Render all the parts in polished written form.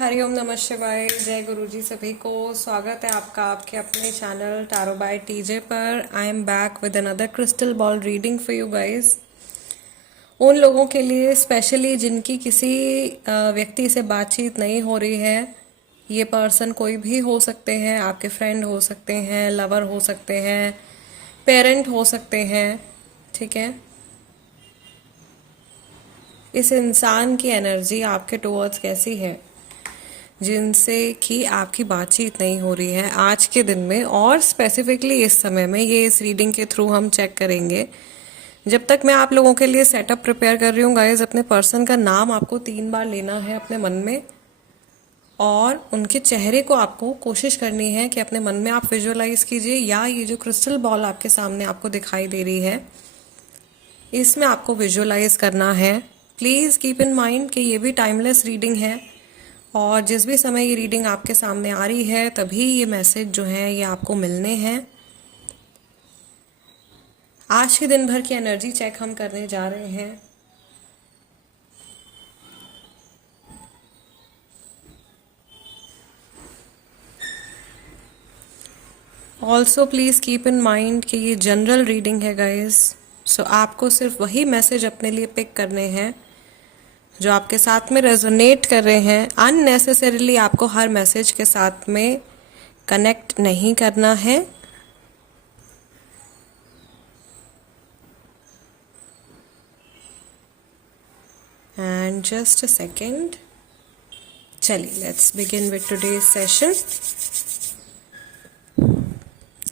हरिओम नमः शिवाय। जय गुरुजी सभी को। स्वागत है आपका आपके अपने चैनल टैरो बाय टीजे पर। I am back with another crystal ball reading for you guys. उन लोगों के लिए स्पेशली जिनकी किसी व्यक्ति से बातचीत नहीं हो रही है। ये पर्सन कोई भी हो सकते हैं, आपके फ्रेंड हो सकते हैं, लवर हो सकते हैं, पेरेंट हो सकते हैं, ठीक है। इस इंसान की एनर्जी आपके टुवर्ड्स कैसी है जिनसे कि आपकी बातचीत नहीं हो रही है आज के दिन में, और स्पेसिफिकली इस समय में। ये इस रीडिंग के थ्रू हम चेक करेंगे। जब तक मैं आप लोगों के लिए सेटअप प्रिपेयर कर रही हूँ गाइज, अपने पर्सन का नाम आपको 3 बार लेना है अपने मन में, और उनके चेहरे को आपको कोशिश करनी है कि अपने मन में आप विजुअलाइज कीजिए, या ये जो क्रिस्टल बॉल आपके सामने आपको दिखाई दे रही है इसमें आपको विजुअलाइज करना है। प्लीज़ कीप इन माइंड कि ये भी टाइमलेस रीडिंग है, और जिस भी समय ये रीडिंग आपके सामने आ रही है तभी ये मैसेज जो है ये आपको मिलने हैं। आज के दिन भर की एनर्जी चेक हम करने जा रहे हैं। Also please keep in mind कि ये जनरल रीडिंग है गाइज। सो आपको सिर्फ वही मैसेज अपने लिए पिक करने हैं जो आपके साथ में रेजोनेट कर रहे हैं। अननेसेसरीली आपको हर मैसेज के साथ में कनेक्ट नहीं करना है। एंड जस्ट अ सेकेंड, चलिए let's begin with today's session.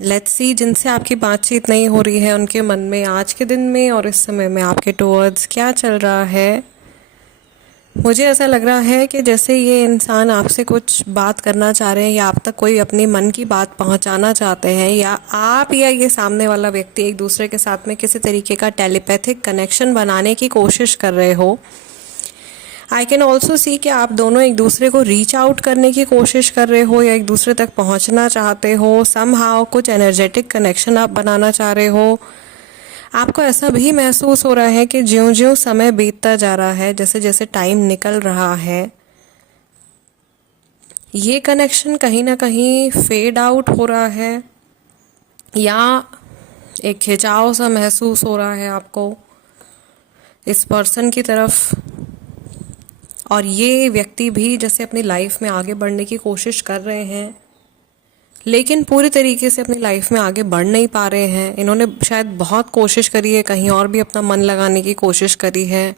Let's see जिनसे आपकी बातचीत नहीं हो रही है उनके मन में आज के दिन में और इस समय में आपके टुवर्ड्स क्या चल रहा है। मुझे ऐसा लग रहा है कि जैसे ये इंसान आपसे कुछ बात करना चाह रहे हैं, या आप तक कोई अपनी मन की बात पहुंचाना चाहते हैं, या आप या ये सामने वाला व्यक्ति एक दूसरे के साथ में किसी तरीके का टेलीपैथिक कनेक्शन बनाने की कोशिश कर रहे हो। आई कैन ऑल्सो सी कि आप दोनों एक दूसरे को रीच आउट करने की कोशिश कर रहे हो, या एक दूसरे तक पहुंचना चाहते हो। समहाउ कुछ एनर्जेटिक कनेक्शन आप बनाना चाह रहे हो। आपको ऐसा भी महसूस हो रहा है कि ज्यों ज्यों समय बीतता जा रहा है, जैसे जैसे टाइम निकल रहा है, ये कनेक्शन कहीं ना कहीं फेड आउट हो रहा है, या एक खिंचाव सा महसूस हो रहा है आपको इस पर्सन की तरफ। और ये व्यक्ति भी जैसे अपनी लाइफ में आगे बढ़ने की कोशिश कर रहे हैं, लेकिन पूरी तरीके से अपनी लाइफ में आगे बढ़ नहीं पा रहे हैं। इन्होंने शायद बहुत कोशिश करी है, कहीं और भी अपना मन लगाने की कोशिश करी है,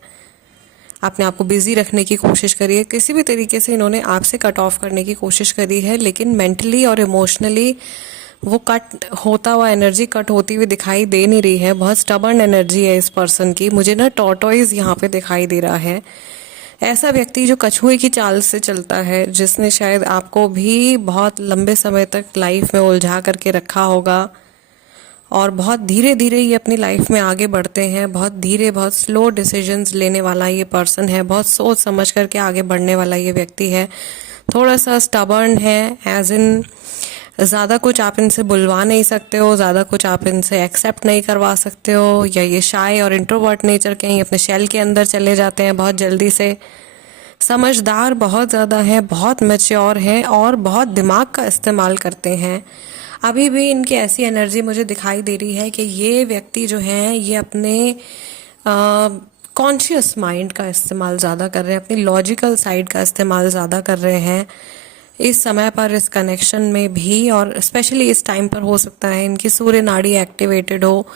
अपने आप को बिजी रखने की कोशिश करी है, किसी भी तरीके से इन्होंने आपसे कट ऑफ करने की कोशिश करी है, लेकिन मेंटली और इमोशनली वो कट होता हुआ, एनर्जी कट होती हुई दिखाई दे नहीं रही है। बहुत स्टबर्न एनर्जी है इस पर्सन की। मुझे ना टॉर्टोइज यहाँ पे दिखाई दे रहा है। ऐसा व्यक्ति जो कछुए की चाल से चलता है, जिसने शायद आपको भी बहुत लंबे समय तक लाइफ में उलझा करके रखा होगा, और बहुत धीरे धीरे ये अपनी लाइफ में आगे बढ़ते हैं। बहुत धीरे, बहुत स्लो डिसीजंस लेने वाला ये पर्सन है। बहुत सोच समझ करके आगे बढ़ने वाला ये व्यक्ति है। थोड़ा सा स्टबर्न है, एज इन ज़्यादा कुछ आप इनसे बुलवा नहीं सकते हो, ज़्यादा कुछ आप इनसे एक्सेप्ट नहीं करवा सकते हो, या ये शाय और इंट्रोवर्ट नेचर के हैं, अपने शेल के अंदर चले जाते हैं बहुत जल्दी से। समझदार बहुत ज़्यादा है, बहुत मैच्योर है, और बहुत दिमाग का इस्तेमाल करते हैं। अभी भी इनकी ऐसी एनर्जी मुझे दिखाई दे रही है कि ये व्यक्ति जो हैं ये अपने कॉन्शियस माइंड का इस्तेमाल ज़्यादा कर रहे हैं, अपनी लॉजिकल साइड का इस्तेमाल ज़्यादा कर रहे हैं इस समय पर, इस कनेक्शन में भी। और स्पेशली इस टाइम पर हो सकता है इनकी सूर्य नाड़ी एक्टिवेटेड हो,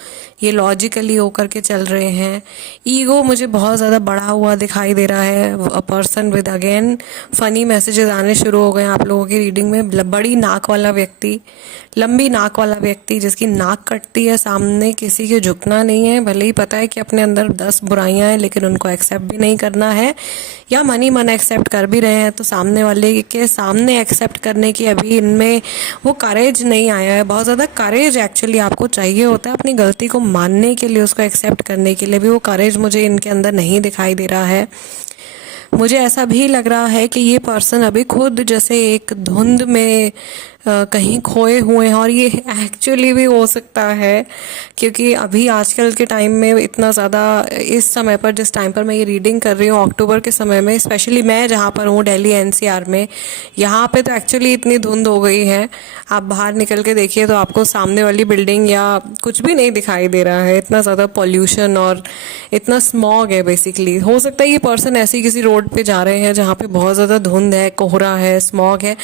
ये लॉजिकली होकर के चल रहे हैं। ईगो मुझे बहुत ज़्यादा बढ़ा हुआ दिखाई दे रहा है। A person with again funny messages आने शुरू हो गए आप लोगों की रीडिंग में। बड़ी नाक वाला व्यक्ति, लंबी नाक वाला व्यक्ति जिसकी नाक कटती है, सामने किसी के झुकना नहीं है। भले ही पता है कि अपने अंदर 10 बुराइयां हैं, लेकिन उनको एक्सेप्ट भी नहीं करना है, या मन ही मन एक्सेप्ट कर भी रहे हैं तो सामने वाले के सामने एक्सेप्ट करने की अभी इनमें वो करेज नहीं आया है। बहुत ज़्यादा करेज एक्चुअली आपको चाहिए होता है अपनी गलती को मानने के लिए, उसको एक्सेप्ट करने के लिए भी। वो करेज मुझे इनके अंदर नहीं दिखाई दे रहा है। मुझे ऐसा भी लग रहा है कि ये पर्सन अभी खुद जैसे एक धुंध में कहीं खोए हुए हैं। और ये एक्चुअली भी हो सकता है, क्योंकि अभी आजकल के टाइम में इतना ज़्यादा, इस समय पर जिस टाइम पर मैं ये रीडिंग कर रही हूँ अक्टूबर के समय में, स्पेशली मैं जहाँ पर हूँ दिल्ली एनसीआर में, यहाँ पे तो एक्चुअली इतनी धुंध हो गई है, आप बाहर निकल के देखिए तो आपको सामने वाली बिल्डिंग या कुछ भी नहीं दिखाई दे रहा है। इतना ज़्यादा पॉल्यूशन और इतना स्मॉग है बेसिकली। हो सकता है ये पर्सन ऐसी किसी रोड पे जा रहे हैं जहाँ पे बहुत ज़्यादा धुंध है, कोहरा है, स्मॉग है,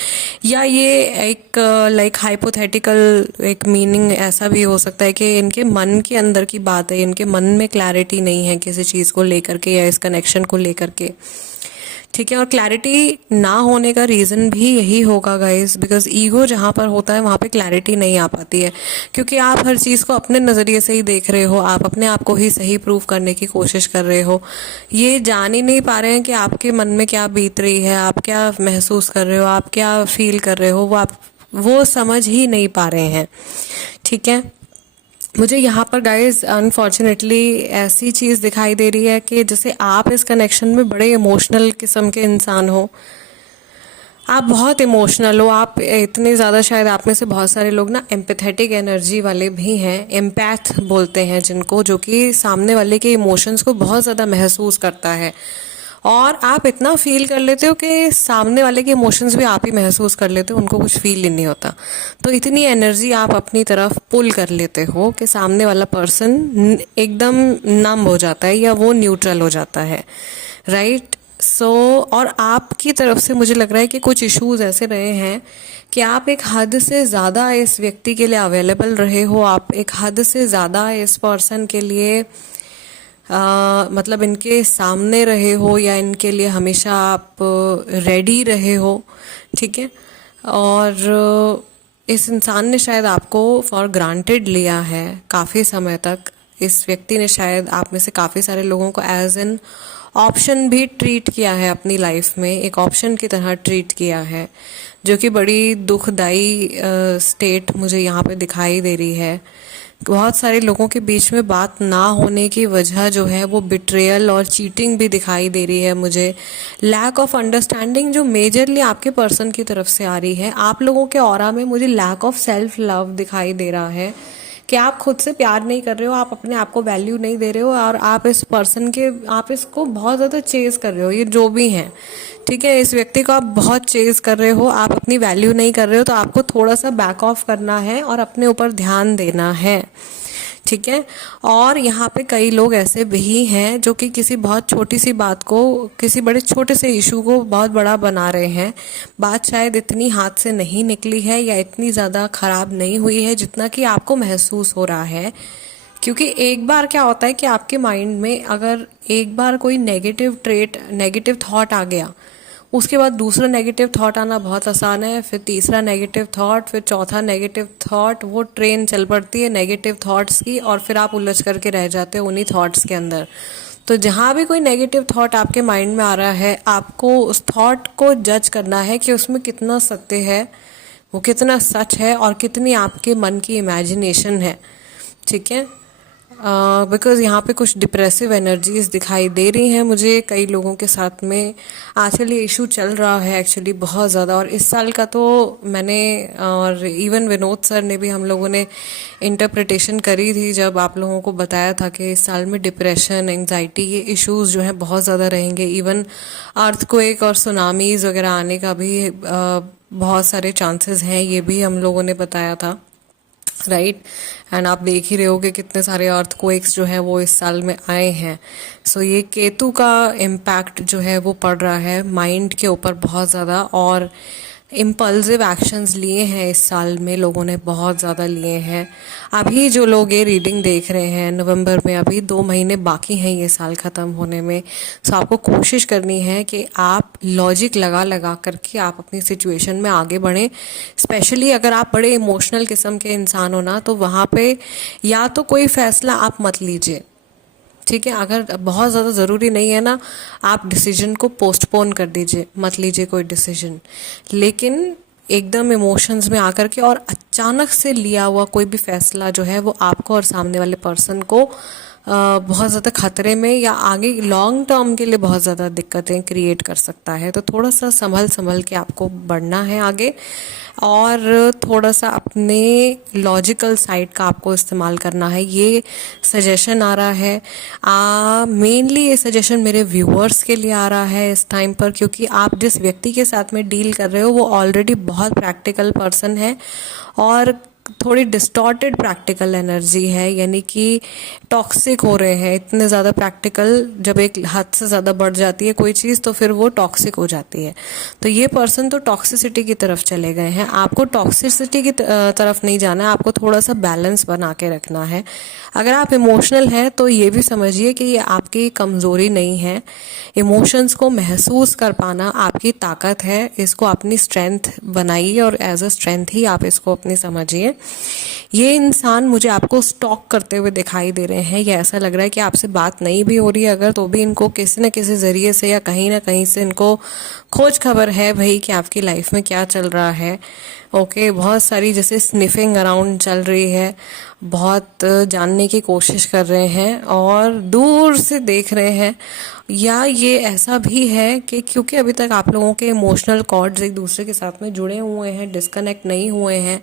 या ये एक लाइक हाइपोथेटिकल एक मीनिंग ऐसा भी हो सकता है कि इनके मन के अंदर की बात है, इनके मन में क्लैरिटी नहीं है किसी चीज़ को लेकर के या इस कनेक्शन को लेकर के। ठीक है, और क्लैरिटी ना होने का रीज़न भी यही होगा गाइस, बिकॉज ईगो जहाँ पर होता है वहाँ पे क्लैरिटी नहीं आ पाती है, क्योंकि आप हर चीज़ को अपने नज़रिए से ही देख रहे हो, आप अपने आप को ही सही प्रूव करने की कोशिश कर रहे हो। ये जान ही नहीं पा रहे हैं कि आपके मन में क्या बीत रही है, आप क्या महसूस कर रहे हो, आप क्या फील कर रहे हो, वो समझ ही नहीं पा रहे हैं। ठीक है, मुझे यहाँ पर गाइज अनफॉर्चुनेटली ऐसी चीज़ दिखाई दे रही है कि जैसे आप इस कनेक्शन में बड़े इमोशनल किस्म के इंसान हो, आप बहुत इमोशनल हो, आप इतने ज़्यादा, शायद आप में से बहुत सारे लोग ना एम्पैथेटिक एनर्जी वाले भी हैं, एम्पैथ बोलते हैं जिनको, जो कि सामने वाले के इमोशंस को बहुत ज़्यादा महसूस करता है, और आप इतना फील कर लेते हो कि सामने वाले के इमोशंस भी आप ही महसूस कर लेते हो, उनको कुछ फील ही नहीं होता। तो इतनी एनर्जी आप अपनी तरफ पुल कर लेते हो कि सामने वाला पर्सन एकदम नम हो जाता है या वो न्यूट्रल हो जाता है, राइट। और आपकी तरफ से मुझे लग रहा है कि कुछ इश्यूज ऐसे रहे हैं कि आप एक हद से ज़्यादा इस व्यक्ति के लिए अवेलेबल रहे हो, आप एक हद से ज़्यादा इस पर्सन के लिए मतलब इनके सामने रहे हो, या इनके लिए हमेशा आप रेडी रहे हो। ठीक है, और इस इंसान ने शायद आपको फॉर ग्रांटेड लिया है काफ़ी समय तक। इस व्यक्ति ने शायद आप में से काफ़ी सारे लोगों को एज एन ऑप्शन भी ट्रीट किया है अपनी लाइफ में, एक ऑप्शन की तरह ट्रीट किया है, जो कि बड़ी दुखदाई स्टेट मुझे यहाँ पे दिखाई दे रही है। बहुत सारे लोगों के बीच में बात ना होने की वजह जो है वो बिट्रेयल और चीटिंग भी दिखाई दे रही है मुझे। लैक ऑफ अंडरस्टैंडिंग जो मेजरली आपके पर्सन की तरफ से आ रही है। आप लोगों के ऑरा में मुझे लैक ऑफ सेल्फ लव दिखाई दे रहा है कि आप खुद से प्यार नहीं कर रहे हो, आप अपने आप को वैल्यू नहीं दे रहे हो, और आप इस पर्सन के, आप इसको बहुत ज़्यादा चेज कर रहे हो, ये जो भी हैं। ठीक है, इस व्यक्ति को आप बहुत चेज कर रहे हो, आप अपनी वैल्यू नहीं कर रहे हो, तो आपको थोड़ा सा बैक ऑफ करना है और अपने ऊपर ध्यान देना है। ठीक है, और यहाँ पे कई लोग ऐसे भी हैं जो कि किसी बहुत छोटी सी बात को, किसी बड़े छोटे से इशू को बहुत बड़ा बना रहे हैं। बात शायद इतनी हाथ से नहीं निकली है या इतनी ज़्यादा ख़राब नहीं हुई है जितना कि आपको महसूस हो रहा है, क्योंकि एक बार क्या होता है कि आपके माइंड में अगर एक बार कोई नेगेटिव ट्रेट, नेगेटिव थॉट आ गया, उसके बाद दूसरा नेगेटिव थॉट आना बहुत आसान है, फिर तीसरा नेगेटिव थॉट, फिर चौथा नेगेटिव थॉट, वो ट्रेन चल पड़ती है नेगेटिव थॉट्स की, और फिर आप उलझ करके रह जाते हो उन्हीं थॉट्स के अंदर। तो जहाँ भी कोई नेगेटिव थॉट आपके माइंड में आ रहा है, आपको उस थॉट को जज करना है कि उसमें कितना सत्य है, वो कितना सच है, और कितनी आपके मन की इमेजिनेशन है। ठीक है, बिकॉज़ यहाँ पे कुछ डिप्रेसिव एनर्जीज दिखाई दे रही हैं मुझे कई लोगों के साथ में। आजकल ये इशू चल रहा है एक्चुअली बहुत ज़्यादा, और इस साल का तो मैंने, और इवन विनोद सर ने भी, हम लोगों ने इंटरप्रिटेशन करी थी जब आप लोगों को बताया था कि इस साल में डिप्रेशन, एंग्जाइटी, ये इश्यूज जो हैं बहुत ज़्यादा रहेंगे। इवन अर्थक्वेक और सुनामीज़ वगैरह आने का भी बहुत सारे चांसेस हैं, ये भी हम लोगों ने बताया था, राइट। एंड आप देख ही रहे हो कि कितने सारे अर्थक्वेक्स जो हैं वो इस साल में आए हैं। सो ये केतु का इम्पैक्ट जो है वो पड़ रहा है माइंड के ऊपर बहुत ज़्यादा, और इम्पल्सिव एक्शंस लिए हैं इस साल में, लोगों ने बहुत ज़्यादा लिए हैं। अभी जो लोग ये रीडिंग देख रहे हैं नवंबर में, अभी 2 महीने बाकी हैं ये साल ख़त्म होने में। सो आपको कोशिश करनी है कि आप लॉजिक लगा लगा करके आप अपनी सिचुएशन में आगे बढ़ें। स्पेशली अगर आप बड़े इमोशनल किस्म के इंसान हो ना, तो वहाँ पे या तो कोई फ़ैसला आप मत लीजिए। ठीक है, अगर बहुत ज़्यादा ज़रूरी नहीं है ना, आप डिसीजन को पोस्टपोन कर दीजिए, मत लीजिए कोई डिसीजन। लेकिन एकदम इमोशंस में आकर के और अचानक से लिया हुआ कोई भी फैसला जो है वो आपको और सामने वाले पर्सन को बहुत ज़्यादा खतरे में या आगे लॉन्ग टर्म के लिए बहुत ज़्यादा दिक्कतें क्रिएट कर सकता है। तो थोड़ा सा संभल संभल के आपको बढ़ना है आगे, और थोड़ा सा अपने लॉजिकल साइड का आपको इस्तेमाल करना है। ये सजेशन आ रहा है, मेनली ये सजेशन मेरे व्यूअर्स के लिए आ रहा है इस टाइम पर, क्योंकि आप जिस व्यक्ति के साथ में डील कर रहे हो वो ऑलरेडी बहुत प्रैक्टिकल पर्सन है और थोड़ी डिस्टॉर्टेड प्रैक्टिकल एनर्जी है, यानी कि टॉक्सिक हो रहे हैं इतने ज़्यादा प्रैक्टिकल। जब एक हद से ज़्यादा बढ़ जाती है कोई चीज़ तो फिर वो टॉक्सिक हो जाती है। तो ये पर्सन तो टॉक्सिसिटी की तरफ चले गए हैं। आपको टॉक्सिसिटी की तरफ नहीं जाना है, आपको थोड़ा सा बैलेंस बना के रखना है। अगर आप इमोशनल हैं तो ये भी समझिए कि ये आपकी कमज़ोरी नहीं है। इमोशंस को महसूस कर पाना आपकी ताकत है, इसको अपनी स्ट्रेंथ बनाइए और एज अ स्ट्रेंथ ही आप इसको अपनी समझिए। ये इंसान मुझे आपको स्टॉक करते हुए दिखाई दे रहे हैं, ये ऐसा लग रहा है कि आपसे बात नहीं भी हो रही है अगर, तो भी इनको किसी न किसी ज़रिए से या कहीं ना कहीं से इनको खोज खबर है भाई कि आपकी लाइफ में क्या चल रहा है। ओके, बहुत सारी जैसे स्निफिंग अराउंड चल रही है, बहुत जानने की कोशिश कर रहे हैं और दूर से देख रहे हैं। या ये ऐसा भी है कि क्योंकि अभी तक आप लोगों के इमोशनल कॉर्ड्स एक दूसरे के साथ में जुड़े हुए हैं, डिस्कनेक्ट नहीं हुए हैं,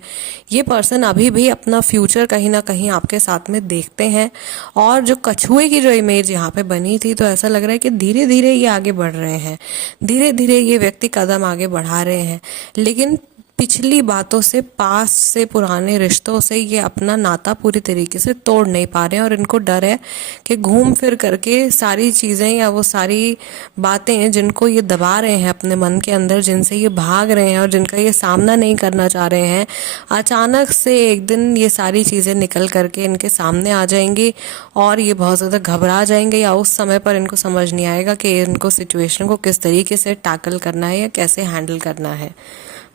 ये पर्सन अभी भी अपना फ्यूचर कहीं ना कहीं आपके साथ में देखते हैं। और जो कछुए की जो इमेज यहाँ पे बनी थी, तो ऐसा लग रहा है कि धीरे धीरे ये आगे बढ़ रहे हैं, धीरे धीरे ये व्यक्ति कदम आगे बढ़ा रहे हैं, लेकिन पिछली बातों से, पास से, पुराने रिश्तों से ये अपना नाता पूरी तरीके से तोड़ नहीं पा रहे हैं। और इनको डर है कि घूम फिर करके सारी चीज़ें या वो सारी बातें जिनको ये दबा रहे हैं अपने मन के अंदर, जिनसे ये भाग रहे हैं और जिनका ये सामना नहीं करना चाह रहे हैं, अचानक से एक दिन ये सारी चीज़ें निकल करके इनके सामने आ जाएंगी और ये बहुत ज़्यादा घबरा जाएंगे, या उस समय पर इनको समझ नहीं आएगा कि इनको सिचुएशन को किस तरीके से टैकल करना है या कैसे हैंडल करना है।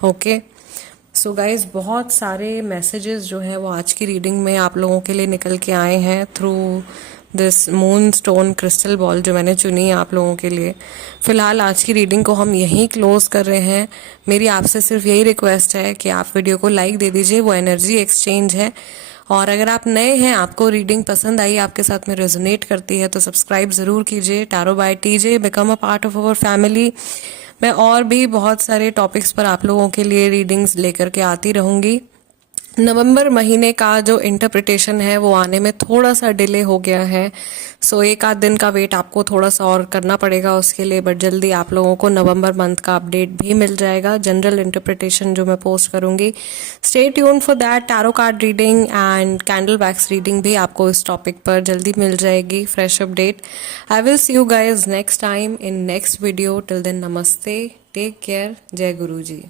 ओके, सो गाइज, बहुत सारे मैसेजेस जो हैं वो आज की रीडिंग में आप लोगों के लिए निकल के आए हैं through this moon stone crystal ball जो मैंने चुनी है आप लोगों के लिए। फ़िलहाल आज की रीडिंग को हम यहीं क्लोज कर रहे हैं। मेरी आपसे सिर्फ यही रिक्वेस्ट है कि आप वीडियो को लाइक दे दीजिए, वो एनर्जी एक्सचेंज है। और अगर आप नए हैं, आपको रीडिंग पसंद आई, आपके साथ में रेजोनेट करती है, तो सब्सक्राइब ज़रूर कीजिए। Tarot bye TJ, become a part of our family. मैं और भी बहुत सारे टॉपिक्स पर आप लोगों के लिए रीडिंग्स लेकर के आती रहूँगी। नवंबर महीने का जो इंटरप्रिटेशन है वो आने में थोड़ा सा डिले हो गया है, सो एक आध दिन का वेट आपको थोड़ा सा और करना पड़ेगा उसके लिए, बट जल्दी आप लोगों को नवंबर मंथ का अपडेट भी मिल जाएगा, जनरल इंटरप्रिटेशन जो मैं पोस्ट करूंगी। Stay tune for that. Tarot card reading and candle wax reading भी आपको इस टॉपिक पर जल्दी मिल जाएगी, fresh update. I will see you guys next time in next video. Till then, नमस्ते, टेक केयर, जय गुरु जी।